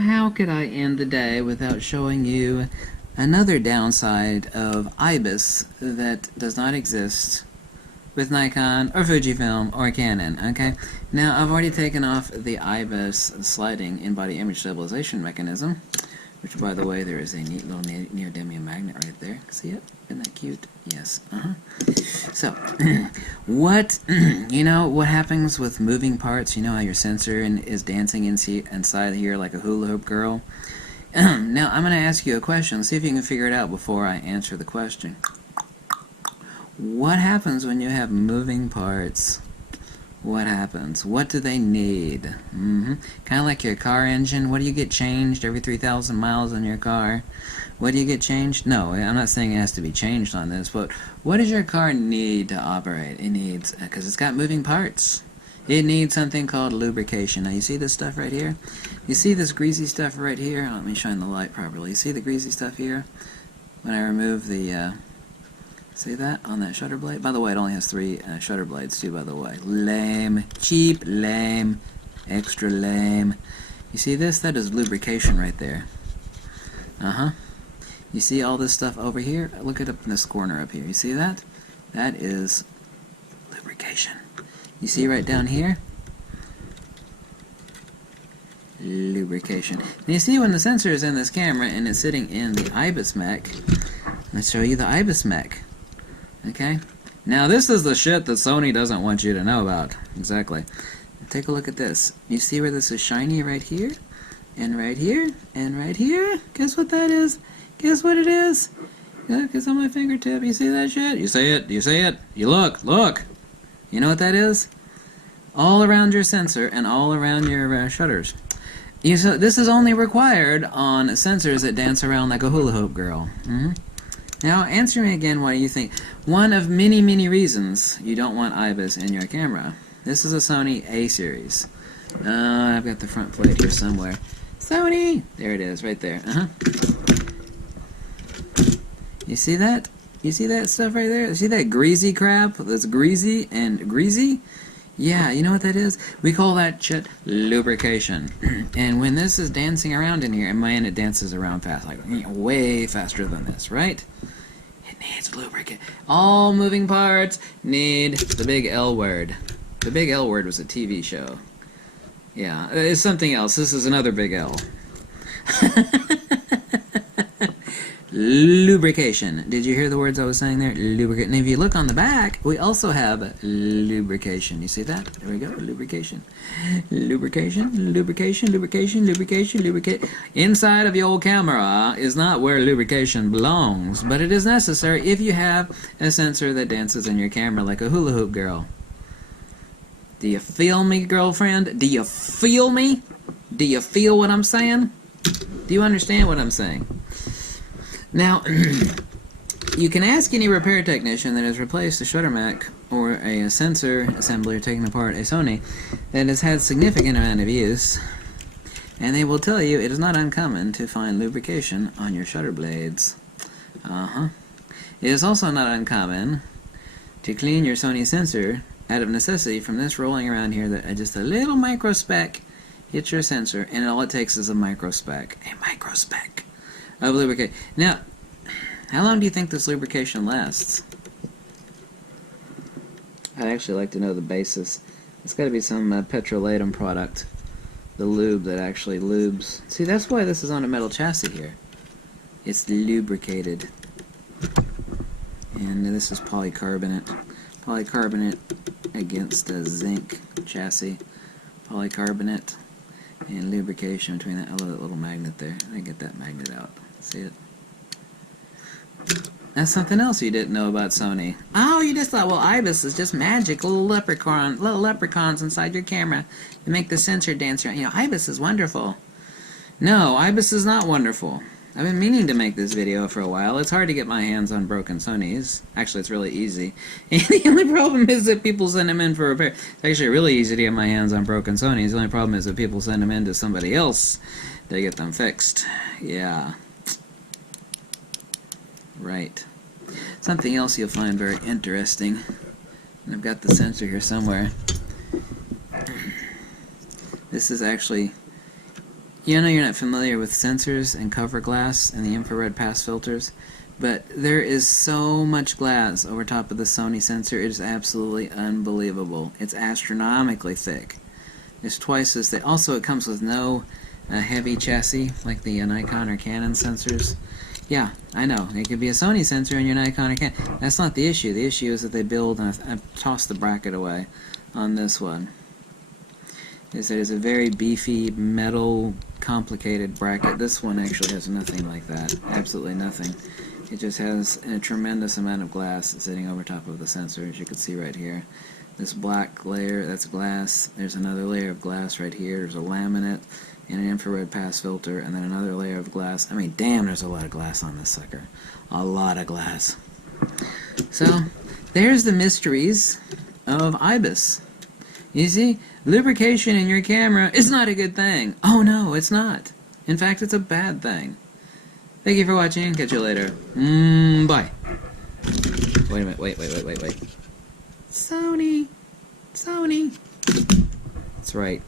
how could I end the day without showing you another downside of IBIS that does not exist with Nikon or Fujifilm or Canon, okay? Now, I've already taken off the IBIS sliding in-body image stabilization mechanism, which, by the way, there is a neat little neodymium magnet right there. See it? Isn't that cute? Yes. So, what happens with moving parts? You know how your sensor is dancing inside here like a hula hoop girl? Now, I'm going to ask you a question. See if you can figure it out before I answer the question. What happens when you have moving parts? What happens? What do they need? Kind of like your car engine. What do you get changed every 3,000 miles on your car? What do you get changed? No, I'm not saying it has to be changed on this, but what does your car need to operate? It needs, because it's got moving parts, it needs something called lubrication. Now, you see this stuff right here? You see this greasy stuff right here? Let me shine the light properly. You see the greasy stuff here? When I remove the, see that on that shutter blade? By the way, it only has 3 shutter blades too, by the way. Lame. Cheap. Lame. Extra lame. You see this? That is lubrication right there. You see all this stuff over here? Look at up in this corner up here. You see that? That is lubrication. You see right down here? Lubrication. And you see when the sensor is in this camera and it's sitting in the IBIS mech. Let's show you the IBIS mech. Okay? Now this is the shit that Sony doesn't want you to know about. Exactly. Take a look at this. You see where this is shiny right here? And right here? And right here? Guess what that is? Guess what it is? Look, it's on my fingertip. You see that shit? You see it? You see it? You look. Look! You know what that is? All around your sensor and all around your shutters. This is only required on sensors that dance around like a hula hoop girl. Now, answer me again why you think one of many, many reasons you don't want IBIS in your camera. This is a Sony A series. I've got the front plate here somewhere. Sony! There it is, right there. You see that? You see that stuff right there? You see that greasy crap that's greasy and greasy? Yeah, you know what that is? We call that shit lubrication. And when this is dancing around in here, and man, it dances around fast, like way faster than this, right? It needs lubricant. All moving parts need the big L word. The big L word was a TV show. Yeah, it's something else. This is another big L. Lubrication. Did you hear the words I was saying there? Lubricate. And if you look on the back, we also have lubrication. You see that? There we go. Lubrication. Lubrication. Lubrication. Lubrication. Lubrication. Lubricate. Inside of your camera is not where lubrication belongs, but it is necessary if you have a sensor that dances in your camera like a hula hoop girl. Do you feel me, girlfriend? Do you feel me? Do you feel what I'm saying? Do you understand what I'm saying? Now, you can ask any repair technician that has replaced a shutter mech or a sensor assembly or taken apart a Sony that has had significant amount of use, and they will tell you it is not uncommon to find lubrication on your shutter blades. It is also not uncommon to clean your Sony sensor out of necessity from this rolling around here that just a little micro speck hits your sensor, and all it takes is a micro speck of lubricate. Now, how long do you think this lubrication lasts? I'd actually like to know the basis. It's got to be some petrolatum product, the lube that actually lubes. See, that's why this is on a metal chassis here. It's lubricated. And this is polycarbonate. Polycarbonate against a zinc chassis. Polycarbonate and lubrication between that. I love that little magnet there. Let me get that magnet out. See it? That's something else you didn't know about Sony. Oh, you just thought, well, IBIS is just magic. Little leprechauns inside your camera to make the sensor dance around. You know, IBIS is wonderful. No, IBIS is not wonderful. I've been meaning to make this video for a while. It's hard to get my hands on broken Sonys. Actually, it's really easy. And the only problem is that people send them in for repair. It's actually really easy to get my hands on broken Sonys. The only problem is that people send them in to somebody else to get them fixed. Yeah. Right. Something else you'll find very interesting. And I've got the sensor here somewhere. This is actually You know you're not familiar with sensors and cover glass and the infrared pass filters, but there is so much glass over top of the Sony sensor, it is absolutely unbelievable. It's astronomically thick. It's twice as thick. Also, it comes with no heavy chassis like the Nikon or Canon sensors. Yeah, I know. It could be a Sony sensor in your Nikon or Canon. That's not the issue. The issue is that they build, and I've tossed the bracket away on this one, is that it's a very beefy, metal, complicated bracket. This one actually has nothing like that. Absolutely nothing. It just has a tremendous amount of glass sitting over top of the sensor, as you can see right here. This black layer, that's glass. There's another layer of glass right here. There's a laminate and an infrared pass filter, and then another layer of glass. I mean, damn, there's a lot of glass on this sucker. A lot of glass. So, there's the mysteries of IBIS. You see, lubrication in your camera is not a good thing. Oh no, it's not. In fact, it's a bad thing. Thank you for watching. Catch you later. Bye. Wait a minute. Wait. Sony. That's right.